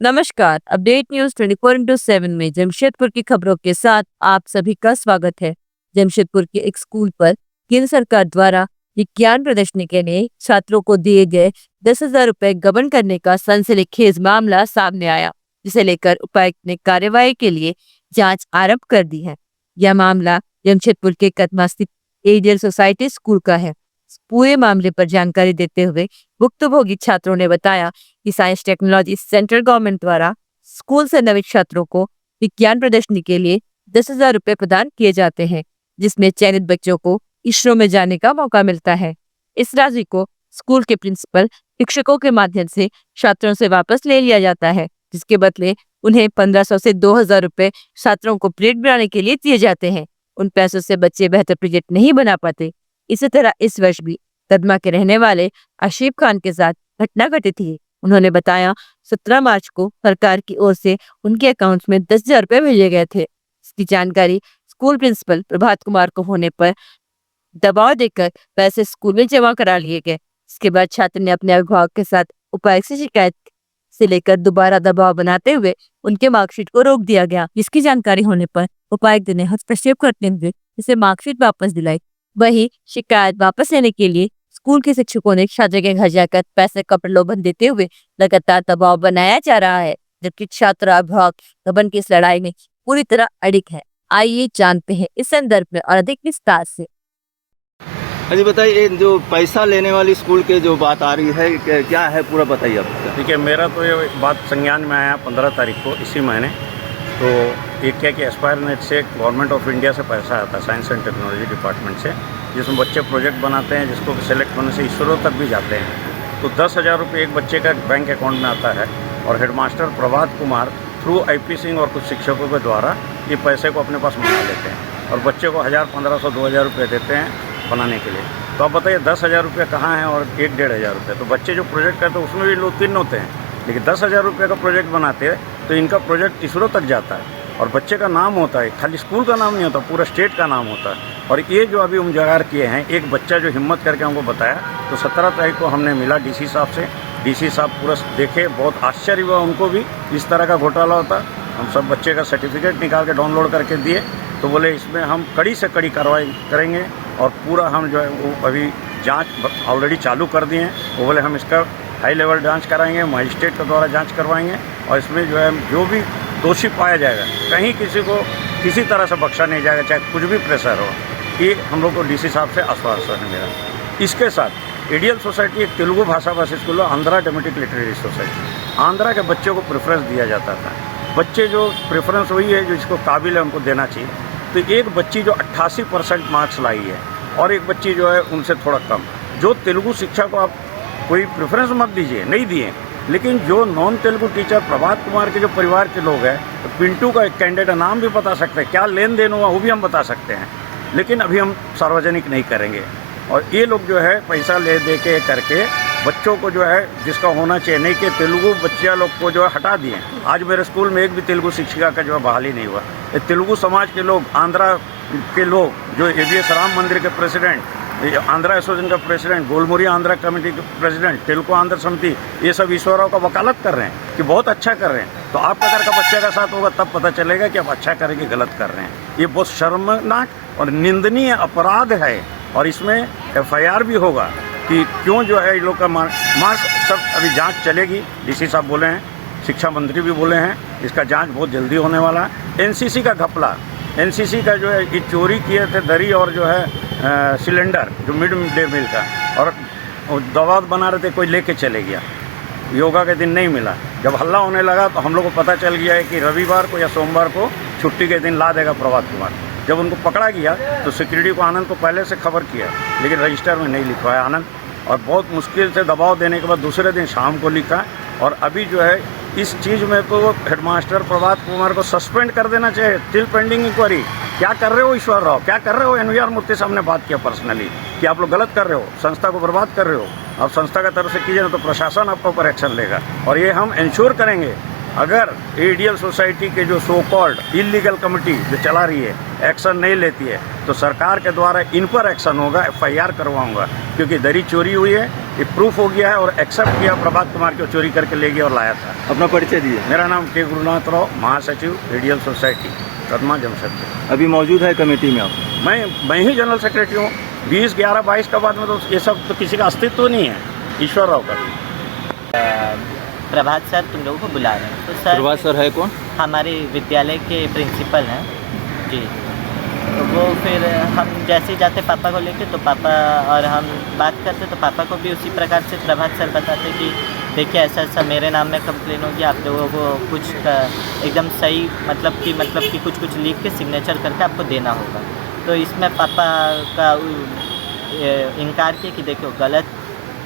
नमस्कार। Update news 24/7 में जमशेदपुर की खबरों के साथ आप सभी का स्वागत है। जमशेदपुर के एक स्कूल पर केंद्र सरकार द्वारा विज्ञान प्रदर्शनी के लिए छात्रों को दिए गए 10,000 रुपए गबन करने का सनसनीखेज मामला सामने आया, जिसे लेकर उपायुक्त ने कार्यवाही के लिए जांच आरंभ कर दी है। यह मामला जमशेदपुर के कदमा स्थित एडियल सोसाइटी स्कूल का है। पूरे मामले पर जानकारी देते हुए भुक्तभोगी छात्रों ने बताया कि साइंस टेक्नोलॉजी सेंट्रल गवर्नमेंट द्वारा स्कूल से नवीन छात्रों को विज्ञान प्रदर्शनी के लिए 10,000 रुपए प्रदान किए जाते हैं, जिसमें चयनित बच्चों को इसरो में जाने का मौका मिलता है। इस राशि को स्कूल के प्रिंसिपल शिक्षकों के माध्यम से छात्रों से वापस ले लिया जाता है, जिसके बदले उन्हें 1,500 से 2,000 रुपए छात्रों को प्रोजेक्ट बनाने के लिए दिए जाते हैं। उन पैसों से बच्चे बेहतर प्रोजेक्ट नहीं बना पाते। इसी तरह इस वर्ष भी कदमा के रहने वाले आशिफ खान के साथ घटना घटित थी। उन्होंने बताया 17 मार्च को सरकार की ओर से उनके अकाउंट में 10,000 रुपए भेजे गए थे। इसकी जानकारी स्कूल प्रिंसिपल प्रभात कुमार को होने पर दबाव देकर पैसे स्कूल में जमा करा लिए गए। इसके बाद छात्र ने अपने अभिभावक के साथ उपायुक्त से शिकायत से लेकर दोबारा दबाव बनाते हुए उनके मार्कशीट को रोक दिया गया, जिसकी जानकारी होने पर उपायुक्त ने हस्तक्षेप करते हुए इसे मार्कशीट वापस दिलाई। वही शिकायत वापस लेने के लिए स्कूल के शिक्षकों ने छात्र के घर जाकर पैसे का प्रलोभन देते हुए लगातार दबाव बनाया जा रहा है, जबकि छात्र अभिभावक गबन की इस लड़ाई में पूरी तरह अड़िग है। आइए जानते हैं इस संदर्भ में और अधिक विस्तार से। अजी बताइए, जो पैसा लेने वाली स्कूल के जो बात आ रही है, क्या है पूरा बताइए आप। ठीक है, मेरा तो ये बात संज्ञान में आया 15 तारीख को इसी महीने। तो ये क्या कि एस्पायर नेट से गवर्नमेंट ऑफ इंडिया से पैसा आता है, साइंस एंड टेक्नोलॉजी डिपार्टमेंट से, जिसमें बच्चे प्रोजेक्ट बनाते हैं, जिसको सेलेक्ट होने से इसरो तक भी जाते हैं। तो 10,000 रुपये एक बच्चे का बैंक अकाउंट में आता है और headmaster Prabhat Kumar through IP Singh और कुछ शिक्षकों के द्वारा ये पैसे को अपने पास मंगा लेते हैं और बच्चे को 1,000, 1,500, 2,000 रुपये देते हैं बनाने के लिए। तो आप बताइए 10,000 रुपये कहाँ हैं और 1,500 रुपये। तो बच्चे जो प्रोजेक्ट करते हैं उसमें भी लोग 3 होते हैं, लेकिन 10,000 रुपये का प्रोजेक्ट बनाते हैं तो इनका प्रोजेक्ट इसरो तक जाता है और बच्चे का नाम होता है, खाली स्कूल का नाम नहीं होता, पूरा स्टेट का नाम होता है। और ये जो अभी उजागर किए हैं, एक बच्चा जो हिम्मत करके हमको बताया, तो 17 तारीख को हमने मिला DC साहब से। DC साहब पूरा देखे, बहुत आश्चर्य हुआ उनको भी इस तरह का घोटाला होता। हम सब बच्चे का सर्टिफिकेट निकाल के डाउनलोड करके दिए, तो बोले इसमें हम कड़ी से कड़ी कार्रवाई करेंगे और पूरा हम जो है वो अभी जांच ऑलरेडी चालू कर दिए हैं। वो बोले हम इसका हाई लेवल जांच कराएंगे, मजिस्ट्रेट के द्वारा जांच करवाएंगे और इसमें जो है जो भी दोषी पाया जाएगा, कहीं किसी को किसी तरह से बख्शा नहीं जाएगा, चाहे कुछ भी प्रेशर हो। ये हम लोग को DC साहब से आश्वासन है मेरा। इसके साथ एडियल सोसाइटी एक तेलुगु भाषा भाषी स्कूल है, Andhra democratic literary society. Andhra के बच्चों को प्रेफरेंस दिया जाता था। बच्चे जो प्रेफरेंस वही है जो इसको काबिल है, उनको देना चाहिए। तो एक बच्ची जो 88% मार्क्स लाई है और एक बच्ची जो है उनसे थोड़ा कम, जो तेलुगु शिक्षा को आप कोई प्रेफरेंस मत दीजिए, नहीं दिए, लेकिन जो नॉन तेलुगु टीचर प्रभात कुमार के जो परिवार के लोग हैं, तो पिंटू का एक कैंडिडेट नाम भी बता सकते हैं, क्या लेन देन हुआ वो भी हम बता सकते हैं, लेकिन अभी हम सार्वजनिक नहीं करेंगे। और ये लोग जो है पैसा ले दे के करके बच्चों को जो है जिसका होना चाहिए, नहीं कि तेलुगु बच्चिया लोग को जो है हटा दिए। आज मेरे स्कूल में एक भी तेलुगु शिक्षिका का जो है बहाली नहीं हुआ। ये तेलुगु समाज के लोग, आंध्रा के लोग, जो ABS राम मंदिर के प्रेसिडेंट, आंध्रा एसोसिएशन का प्रेसिडेंट, गोलमुरी आंध्रा कमेटी के प्रेसिडेंट, तेलुगु आंध्र समिति, ये सब ईश्वरराव का वकालत कर रहे हैं कि बहुत अच्छा कर रहे हैं। तो आपका अगर का बच्चे का साथ होगा तब पता चलेगा कि आप अच्छा करेंगे, गलत कर रहे हैं। ये बहुत शर्मनाक और निंदनीय अपराध है और इसमें FIR भी होगा कि क्यों जो है ये लोग का मार्क्स सब अभी जांच चलेगी। DC साहब बोले हैं, शिक्षा मंत्री भी बोले हैं, इसका जांच बहुत जल्दी होने वाला है। NCC का घपला, NCC का जो है ये चोरी किए थे दरी और जो है सिलेंडर जो मिड डे मील का, और दवा बना रहे थे, कोई लेके चले गया, योगा के दिन नहीं मिला। जब हल्ला होने लगा तो हम लोग को पता चल गया है कि रविवार को या सोमवार को छुट्टी के दिन ला देगा प्रभात कुमार। जब उनको पकड़ा गया तो सिक्योरिटी को आनंद को पहले से खबर किया, लेकिन रजिस्टर में नहीं लिखवाया आनंद, और बहुत मुश्किल से दबाव देने के बाद दूसरे दिन शाम को लिखा। और अभी जो है इस चीज़ में तो हेडमास्टर प्रभात कुमार को सस्पेंड कर देना चाहिए, टिल पेंडिंग इंक्वायरी। क्या कर रहे हो ईश्वरराव, क्या कर रहे हो? NVR मूर्ति साहब ने बात किया पर्सनली कि आप लोग गलत कर रहे हो, संस्था को बर्बाद कर रहे हो। आप संस्था की तरफ से कीजिए ना तो प्रशासन आपके ऊपर एक्शन लेगा। और ये हम इंश्योर करेंगे, अगर एडियल सोसाइटी के जो सो कॉल्ड इलीगल कमेटी जो चला रही है एक्शन नहीं लेती है तो सरकार के द्वारा इन पर एक्शन होगा, FIR करवाऊंगा, क्योंकि दरी चोरी हुई है ये प्रूफ हो गया है और एक्सेप्ट किया प्रभात कुमार को चोरी करके ले गया और लाया था। अपना परिचय दिए। मेरा नाम के गुरुनाथ राव, महासचिव रेडियल सोसाइटी कदमा जमशेदपुर। अभी मौजूद है कमेटी में आप? मैं ही जनरल सेक्रेटरी हूँ। 2011-22 का बाद में तो ये सब तो किसी का अस्तित्व नहीं है, ईश्वर राव का। प्रभात सर तुम लोगों को बुला रहे हैं। तो सर प्रभात सर है कौन? हमारे विद्यालय के प्रिंसिपल हैं जी। तो वो फिर हम जैसे ही जाते पापा को लेके तो पापा और हम बात करते तो पापा को भी उसी प्रकार से प्रभात सर बताते कि देखिए ऐसा ऐसा मेरे नाम में कंप्लेन होगी, आप लोगों को कुछ एकदम सही मतलब कि कुछ लिख के सिग्नेचर करके आपको देना होगा। तो इसमें पापा का इनकार किया कि देखो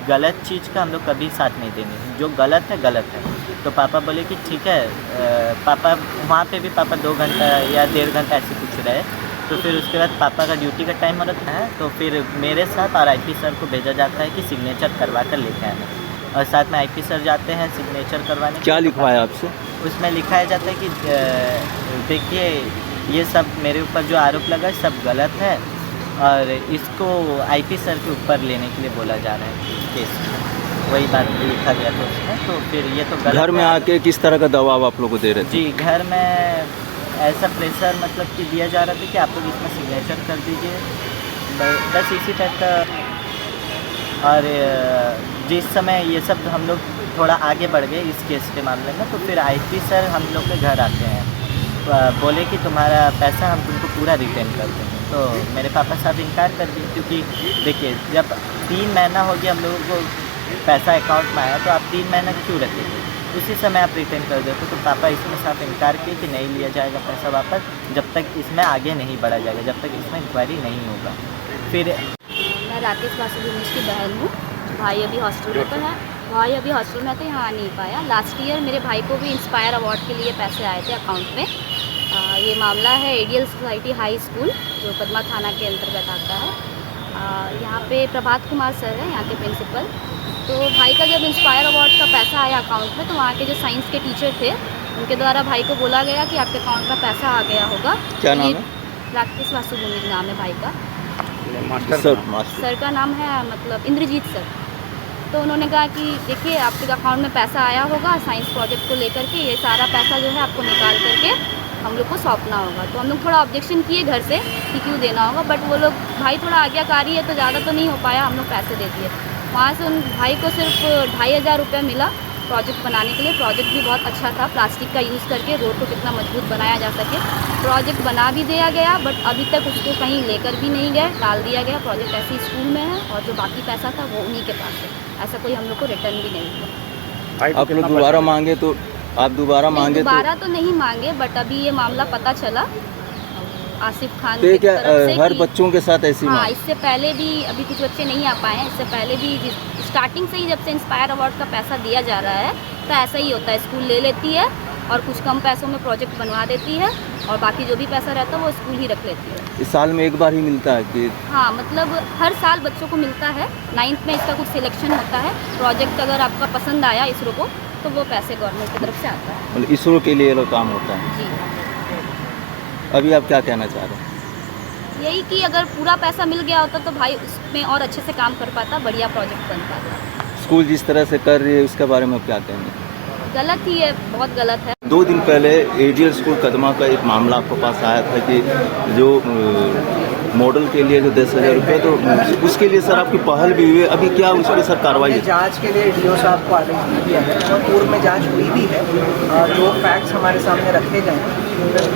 गलत चीज़ का हम लोग कभी साथ नहीं देंगे, जो गलत है। तो पापा बोले कि ठीक है। पापा वहाँ पे भी पापा 2 घंटा या 1.5 घंटा ऐसे कुछ रहे। तो फिर उसके बाद पापा का ड्यूटी का टाइम होता है तो फिर मेरे साथ और आईपी सर को भेजा जाता है कि सिग्नेचर करवा कर लेके आना। और साथ में आईपी सर जाते हैं सिग्नेचर करवाने। क्या लिखवाया आपसे? उसमें लिखाया जाता है कि देखिए ये सब मेरे ऊपर जो आरोप लगा है सब गलत है और इसको आईपी सर के ऊपर लेने के लिए बोला जा रहा है केस में। वही बात लिखा गया था उसमें। तो फिर ये तो गलत घर में आके किस तरह का दबाव आप लोग को दे रहे थे? जी, घर में ऐसा प्रेशर मतलब कि दिया जा रहा था कि आप लोग इसमें सिग्नेचर कर दीजिए, बस इसी टाइप का। और जिस समय ये सब हम लोग थोड़ा आगे बढ़ गए इस केस के मामले में तो फिर आईपी सर हम लोग के घर आते हैं, बोले कि तुम्हारा पैसा हम तुमको पूरा रिटर्न कर देंगे। तो मेरे पापा साहब इनकार कर दिए क्योंकि देखिए जब 3 महीना हो गया हम लोगों को पैसा अकाउंट में आया तो आप 3 महीना क्यों रखेंगे, उसी समय आप रिटर्न कर देते। तो पापा इसमें साफ इनकार किए कि नहीं लिया जाएगा पैसा वापस जब तक इसमें आगे नहीं बढ़ा जाएगा, जब तक इसमें इंक्वायरी नहीं होगा। फिर मैं राकेश वासुदेव की बहन हूँ। भाई अभी हॉस्टल पर है। भाई अभी हॉस्टल में तो यहाँ आ नहीं पाया। लास्ट ईयर मेरे भाई को भी इंस्पायर अवार्ड के लिए पैसे आए थे अकाउंट में। ये मामला है एडियल सोसाइटी हाई स्कूल जो कदमा थाना के अंतर्गत आता है। यहाँ पे प्रभात कुमार सर है यहाँ के प्रिंसिपल। तो भाई का जब इंस्पायर अवार्ड का पैसा आया अकाउंट में तो वहाँ के जो साइंस के टीचर थे उनके द्वारा भाई को बोला गया कि आपके अकाउंट में पैसा आ गया होगा। क्या नाम है? राकेश वासुदेव नाम है भाई का। मास्टर सर का नाम है मतलब इंद्रजीत सर। तो उन्होंने कहा कि देखिए आपके अकाउंट में पैसा आया होगा साइंस प्रोजेक्ट को लेकर के, ये सारा पैसा जो है आपको निकाल करके हम लोग को सौंपना होगा। तो हम लोग थोड़ा ऑब्जेक्शन किए घर से कि क्यों देना होगा, बट वो लोग भाई थोड़ा आज्ञाकारी है तो ज़्यादा तो नहीं हो पाया, हम लोग पैसे दे दिए। वहाँ से उन भाई को सिर्फ 2500 रुपये मिला प्रोजेक्ट बनाने के लिए। प्रोजेक्ट भी बहुत अच्छा था, प्लास्टिक का यूज़ करके रोड को कितना मजबूत बनाया जा सके। प्रोजेक्ट बना भी दिया गया बट अभी तक उसको कहीं लेकर भी नहीं गए, डाल दिया गया। प्रोजेक्ट ऐसे ही स्कूल में है और जो बाकी पैसा था वो उन्हीं के पास है। ऐसा कोई हम लोग को रिटर्न भी नहीं हुआ। आप लोग दोबारा मांगे तो आप दोबारा मांगे दोबारा तो नहीं मांगे बट अभी ये मामला पता चला आसिफ खान तो की क्या तरफ से हर कि- बच्चों के साथ ऐसी हाँ, मांग? इससे पहले भी अभी कुछ बच्चे नहीं आ पाए हैं। इससे पहले भी स्टार्टिंग से ही जब से इंस्पायर अवार्ड का पैसा दिया जा रहा है तो ऐसा ही होता है, स्कूल ले लेती है और कुछ कम पैसों में प्रोजेक्ट बनवा देती है और बाकी जो भी पैसा रहता है वो स्कूल ही रख लेती है। इस साल में एक बार ही मिलता है कि? हाँ, मतलब हर साल बच्चों को मिलता है। 9th में इसका कुछ सिलेक्शन होता है। प्रोजेक्ट अगर आपका पसंद आया इसरो को तो वो पैसे गवर्नमेंट की तरफ से आता है। मतलब इसरो के लिए ये लोग काम होता है। जी, अभी आप क्या कहना चाह रहे हैं? यही कि अगर पूरा पैसा मिल गया होता तो भाई उसमें और अच्छे से काम कर पाता, बढ़िया प्रोजेक्ट बन पाता। स्कूल जिस तरह से कर रही है उसके बारे में क्या कहेंगे? गलत ही है, बहुत गलत है। 2 दिन पहले एडियल स्कूल कदमा का एक मामला आपके पास आया था कि जो मॉडल के लिए जो 10,000 रुपये, तो उसके लिए सर आपकी पहल भी हुई है, अभी क्या उस पर सर कार्रवाई है? जांच के लिए डीओ साहब को आदेश दे दिया है और पूर्व में जांच हुई भी है। जो फैक्ट्स हमारे सामने रखे गए हैं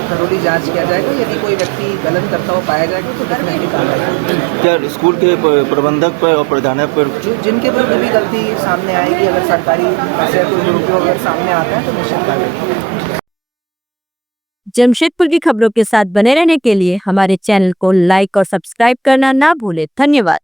थरोली जांच किया जाएगा। यदि कोई व्यक्ति गलत करता हुआ पाया जाएगा तो डेफिनेटली कार्रवाई। क्या स्कूल के प्रबंधक पर और प्रधानाध्यापक पर जो जिनके विरुद्ध भी गलती सामने आएगी, अगर सरकारी पैसे कोई दुरुपयोग अगर सामने आता है तो निश्चित कार्रवाई। जमशेदपुर की खबरों के साथ बने रहने के लिए हमारे चैनल को लाइक और सब्सक्राइब करना ना भूलें। धन्यवाद।